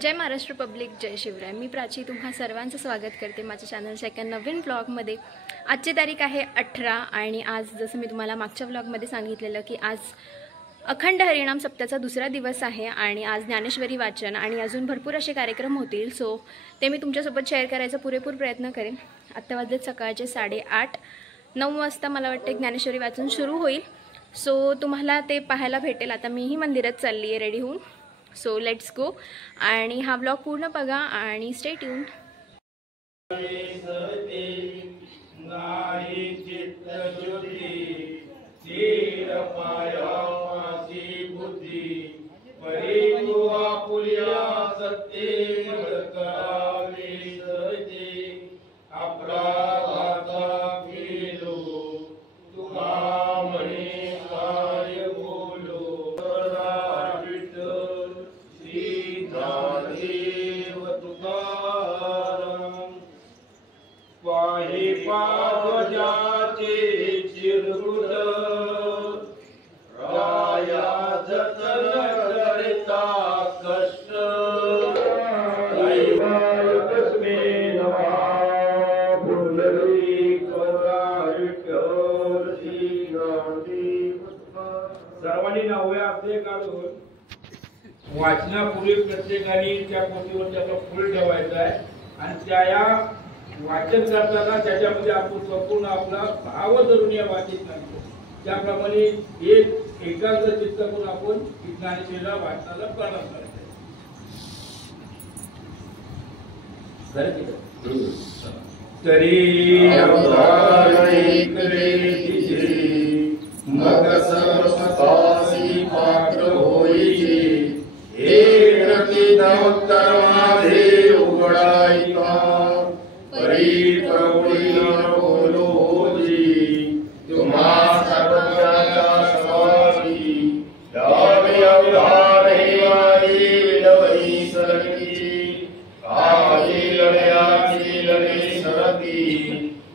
जय Maharashtra public, जय शिवराय। मी प्राची तुम्हा सर्वांचं स्वागत करते माझ्या चॅनलच्या एका नवीन ब्लॉगमध्ये। आजची तारीख आहे 18 आणि आज जसं मी तुम्हाला मागच्या ब्लॉगमध्ये सांगितलेलं की आज अखंड हरिनाम सप्ताहाचा दुसरा दिवस आहे आणि आज ज्ञानेश्वरी वाचन आणि अजून भरपूर असे कार्यक्रम होतील। सो ते मी तुमच्यासोबत शेअर करायचा पुरेपूर प्रयत्न करेन। आत्ता वाजलेत सकाळचे 8:30, 9 वाजता मला वाटते ज्ञानेश्वरी वाचन सुरू होईल। सो तुम्हाला ते पाहायला भेटेल। आता मीही मंदिरात चालली आहे रेडी होऊन। सो लेट्स गो आणि हा ब्लॉग पूर्ण बघा आणि स्टे ट्यून्ड। सर्वांनी 9व्या अध्याय काढून वाचनापूर्वी प्रत्येकाने त्या पोथीवर त्याचा फूल ठेवायचा आहे आणि त्या वाचन करताना त्याच्यामध्ये आपण संपूर्ण आपला भाव धरून या वाचित करतो। त्याप्रमाणे एक एकाग्र चित्त करून आपण ज्ञानेश्वरीला वाचनाला प्रारंभ करायचा। तरी मग सर्वसतासी पात्र होईची एक नवतर माझे उघडायचा परी प्रौढी न बोलोजी तुम्हा सर्वज्ञाच्या सवासी यावे अवधान हिमाची विनवही सरकी काजी लढयाची लढे सरती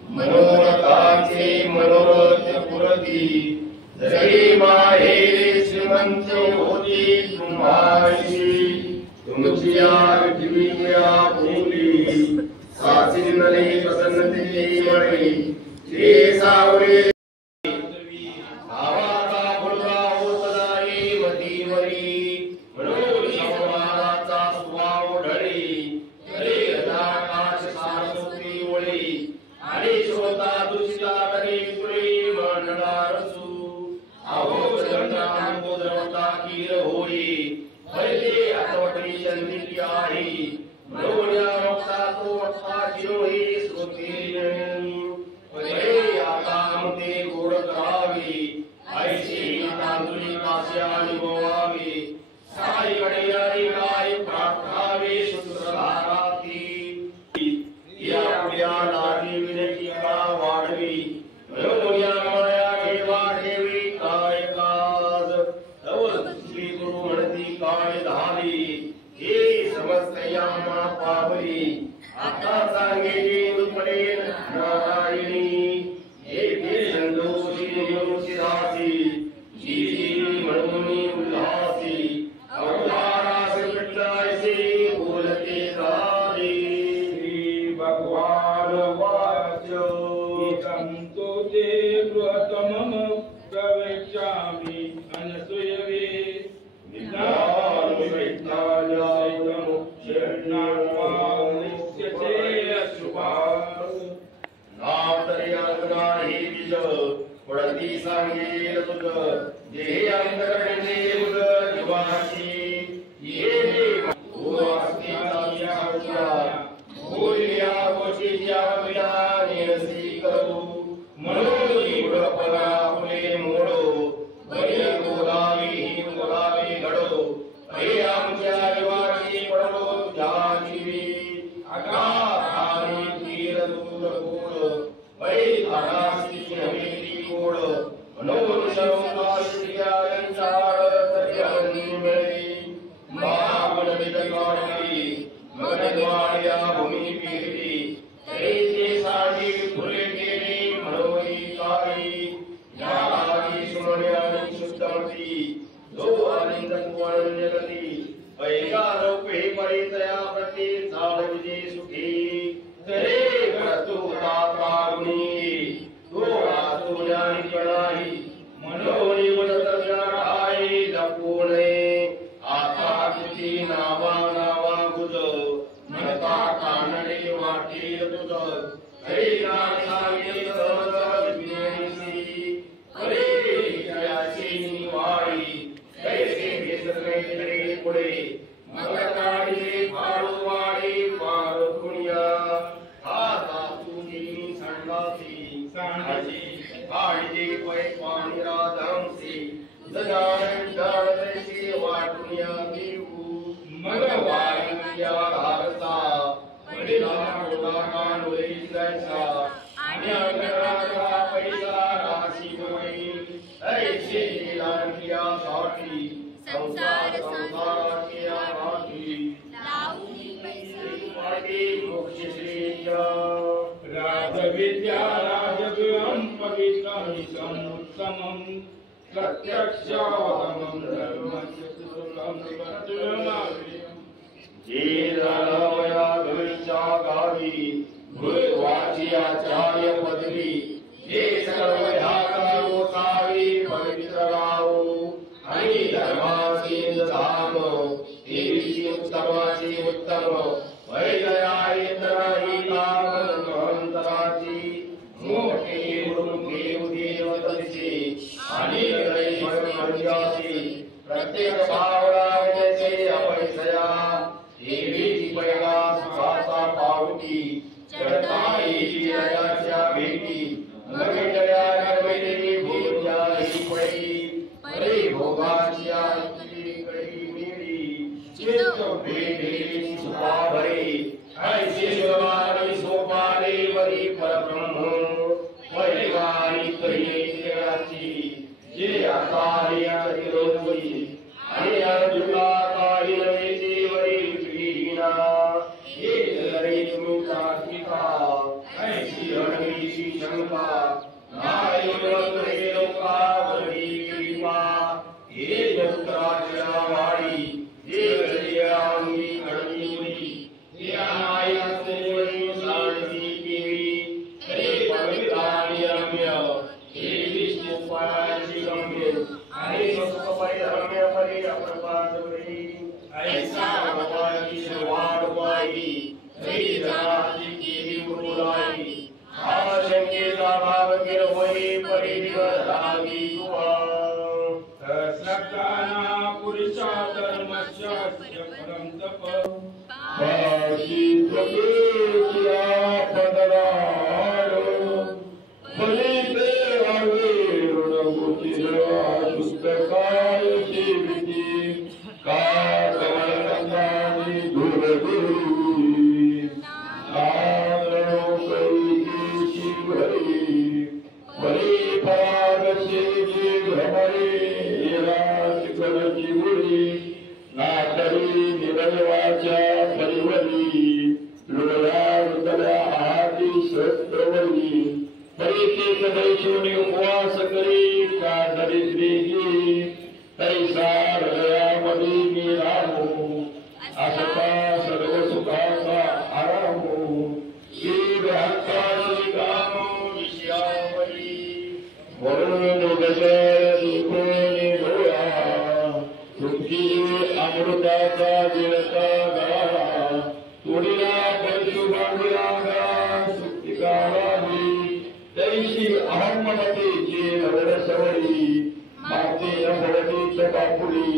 मनोरथाचे मनोरथ पुरती जरी माहेरी श्रीमंत होती तुम्हाशी तुमच्या जीविया भूली साचिनले प्रसन्नतेची मळी जे सावळे आवाजा फुलला होतदाई मधीवरी म्हणून संवादाचा स्वभाव ढळी तरी आकाश सारस्वती वळी आणि श्रोता दुसरा तरी पुरी मंडळा रसू अहो जगन्नाथ बोधवता कीर होई पहिले आठवणी चंदिती आहे मनोया मोक्षा तो वक्ता शिरोही श्रुती पहिले आता मते गोड करावी ऐशी तांदुळी काश्या निभवावी साई कडियारी काय प्रार्थावे सूत्रधाराती या पुढ्या लागी विनती का वाढवी मनोया मया ठेवा ठेवी काय काज तव श्री गुरु म्हणती काय धावी हे समस्त यामा पावली आता सांगेली उत्पले नारायणी हे संतोषी नियोषी रासी जी म्हणून उल्हासी अवतारास विठ्ठलासी बोलते झाली श्री भगवान वाच्य संतो ते बृहतमम प्रवेशामि अनसूयवे निदान विद्यालय पडती सांगेल तुझ जे अंतरणे उद जीवाची ये ओ अस्तित्वाच्या भूल्या गोष्टीच्या विना निरसी करू म्हणून उडपला फुले मोडो बरी गोदावी गोदावी घडो हे आमच्या जीवाची पडलो तुझ्याची आकाशाने तीर दूर गोड बरी धारासी हवेली गोड मनोन शौकाश्रियांचाळ तर्यानी मिळी मागण विदगाडली मगनवाड्या भूमी पिरली तैते साडी फुले गेली म्हणोई काळी या आगी सुमण्यानी शुद्धमती जो आनंद कुवण जगती पैगा रोपे परित ते चालविजे सुखी तरे प्रस्तुता कारुणी तो वाचो ज्ञानी कणाही मनोनी वदतव्या काय लपूणे आता किती नावा नावा गुज मनता कानडे वाटेल तुझ हरी नाम सांगे सहज विनेसी हरी त्याची निवाळी कैसे घेतले तरी पुढे मगताडी फाळवाडी पार पुण्या आता तुझी संडासी सांडाची आडी पै पाणी राधांसी जगान डाळची वाटुण्या देऊ मग वारिया भारता वडिला मोठा कानोई जायचा आणि अंगराचा पैसा राशी होईल ऐशी लांकिया साठी संसार संसाराची आराधी लावली पैसे पाटी मोक्ष श्रीच्या राजविद्या राजगुहं पवित्रं उत्तमं प्रत्यक्षावगमं धर्मस्य सुखं पत्रमाव्ययम् जे रावया भविष्या गावी भूवाची आचार्य पदवी जे सर्व ह्या गोसावी पवित्र राहो आणि धर्माची धाम देवीची उत्तमाची उत्तम वैदयायतराही काम महंतराची मोठे गुरुदेव देवतची आणि दैवत मर्याची प्रत्येक पावलाचे अपैसया देवीची पैगा सुखाचा पावती चढताई राजाच्या भेटी मगडल्या नर्मदेवी भूजा ही पडी परी भोगाची आरती कडी मिळी चित्त भेटी सुखा भरी ऐसे सुवारी सोपारे वरी परब्रह्म परिवारी करी देवाची जे आकारी रोजवरी आणि अर्जुना काही नवेची वरी विहीना हे जरी तुमचा ठिका ऐशी अडवीची शंका नाय वक्रे लोका वरी कृपा हे जगत्राच्या वाडी हे हरियांगी कळीवरी हे नायसे वरी शांती केवी हे पवित्रानी रम्य हे विष्णू पायाची गम्य आणि सुख परिरम्य परी अप्रपादवरी ऐसा भगवानी वाड वाई श्री जनाची केवी गुरुलाई आशंकेचा भाव गिरवई परिगरागी तुवा सत्ताना पुरुषा धर्मस्य परम तप पाशी प्रकृतिया पदरारो फलिते हवे ऋणमुचिरा सुस्तकाय जीविती का कमलकंदानी धुरधुरी नानो करीची भरी भरी परागसे जी भ्रमरी राज कलची बुरी नाटरी निरवाच्या परिवरी लुडला रुदल्या आदी शस्त्रवरी परिते सदैशोनी उपवास करी का दरिद्रीची तैसा हृदयामध्ये मी राहू असता सर्व सुखाचा आरामो ईद हक्काची कामो विषयावरी वरुण गजर दुखोनी डोळा तुमची अमृताचा जिळता गाळा तुडीला परशु बांधिला गळा सुप्तिकाराही तैशी अहममतीची नवड सवयी माते नवडीच बापुली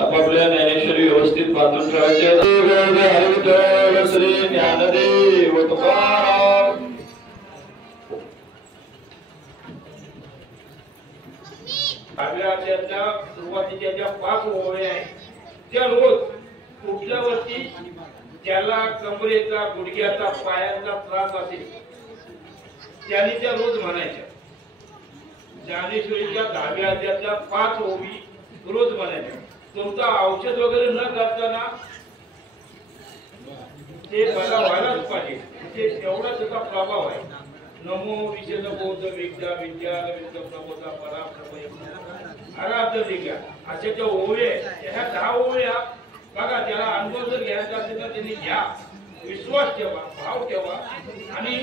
आपापल्या ज्ञानेश्वरी व्यवस्थित बांधून ठेवायचे. हरिविठ्ठल श्री ज्ञानदेव तुकाराम. आपल्या सुरुवातीच्या ज्या 5 ओव्या आहेत त्या रोज कुठल्या वर्षी ज्याला कमरेचा, गुडघ्याचा, पायांचा त्रास असेल त्यांनी त्या रोज म्हणायच्या. ज्ञानेश्वरीच्या 10व्या अध्यायातल्या 5 ओवी रोज म्हणायच्या. तुमचं औषध वगैरे न करताना ते मला व्हायलाच पाहिजे. म्हणजे एवढा त्याचा प्रभाव आहे. नमो विशेष बौद्ध विद्या विद्या प्रबोधा पराक्रम आराध्य दिग्या अशा ज्या ओव्या ह्या 10 ओव्या बघा. त्याला अनुभव जर घ्यायचा असेल तर त्यांनी घ्या, विश्वास ठेवा, भाव ठेवा आणि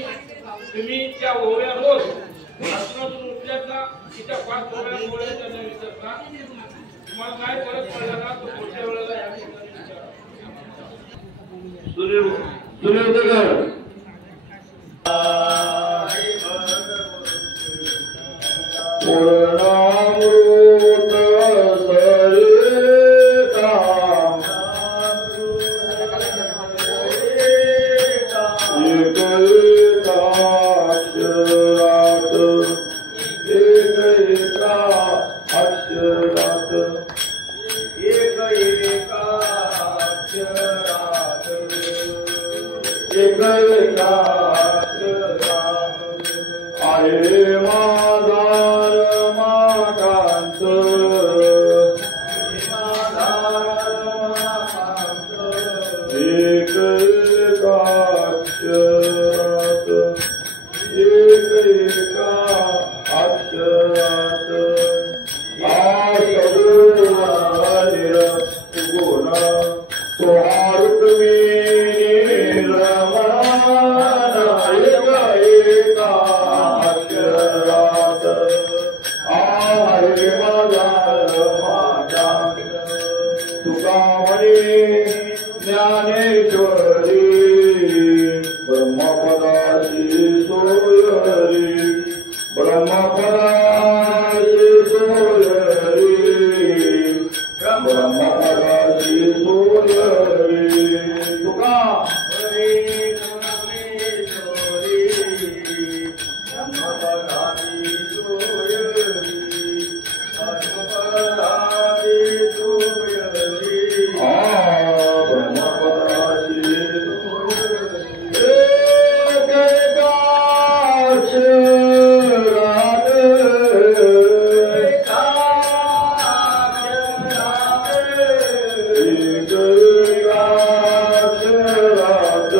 तुम्ही त्या ओव्या रोज आसनातून उठल्यात ना की त्या 5 ओव्या त्यांना विसरता. तुम्हाला काय परत पडलं ना तर पुढच्या वेळेला या ठिकाणी विचारा. सूर्योदय पूर्णामृत सरिता एकैका अक्षरात एकैका अक्षरात एकैका अक्षरात एकैका अक्षरात आहे माझा रमाकांत. एकैका अक्षरात एकैका अक्षरात गुण स्वारुत एका अक्षरात आहे माझा तुका म्हणे ज्ञानेश्वरी ब्रह्मपदाची सोयरी ब्रह्मपदाची सोयरी ब्रह्मपदाची सोयरी तुका म्हणे ज्ञानेश्वरी ब्रह्मपदाची सोयरी ब्रह्मपदाची सोयरी ब्रह्मपदाची एकैका अक्षरात एकैका अक्षरात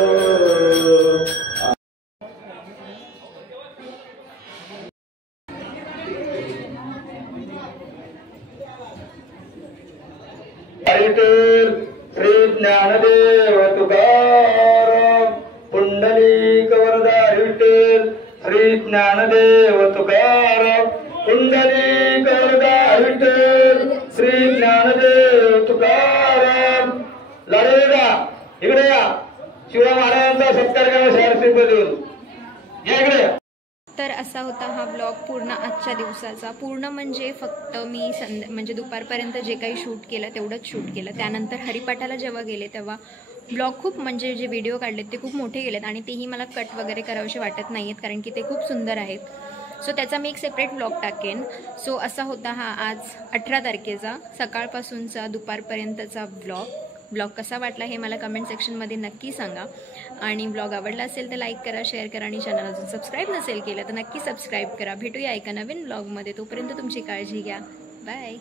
श्री ज्ञानदेव तुकाराम. पुंडलिक वरदा विठ्ठल श्री ज्ञानदेव तुकाराम. पुंडलिक वरदा विठ्ठल श्री ज्ञानदेव तुकाराम. लढवेदा इकडे या. शिवाय महाराजांचा सत्कार करा शारसिद्ध देऊन या इकडे. तर असा होता हा ब्लॉग पूर्ण आजच्या दिवसाचा. पूर्ण म्हणजे फक्त मी म्हणजे दुपारपर्यंत जे काही शूट केलं तेवढंच शूट केलं. त्यानंतर हरिपाठाला जेव्हा गेले तेव्हा ब्लॉग खूप म्हणजे जे व्हिडिओ काढलेत ते खूप मोठे गेलेत आणि तेही मला कट वगैरे करावेसे वाटत नाही आहेत कारण की ते खूप सुंदर आहेत. सो त्याचा मी एक सेपरेट ब्लॉग टाकेन. सो असा होता हा आज 18 तारखेचा सकाळपासूनचा दुपारपर्यंतचा ब्लॉग कसा वाटला हे मला कमेंट सेक्शनमध्ये नक्की सांगा. आणि ब्लॉग आवडला असेल तर लाईक करा, शेअर करा आणि चॅनल अजून सबस्क्राईब नसेल केलं तर नक्की सबस्क्राईब करा. भेटूया एका नवीन ब्लॉगमध्ये. तोपर्यंत तुमची काळजी घ्या. बाय.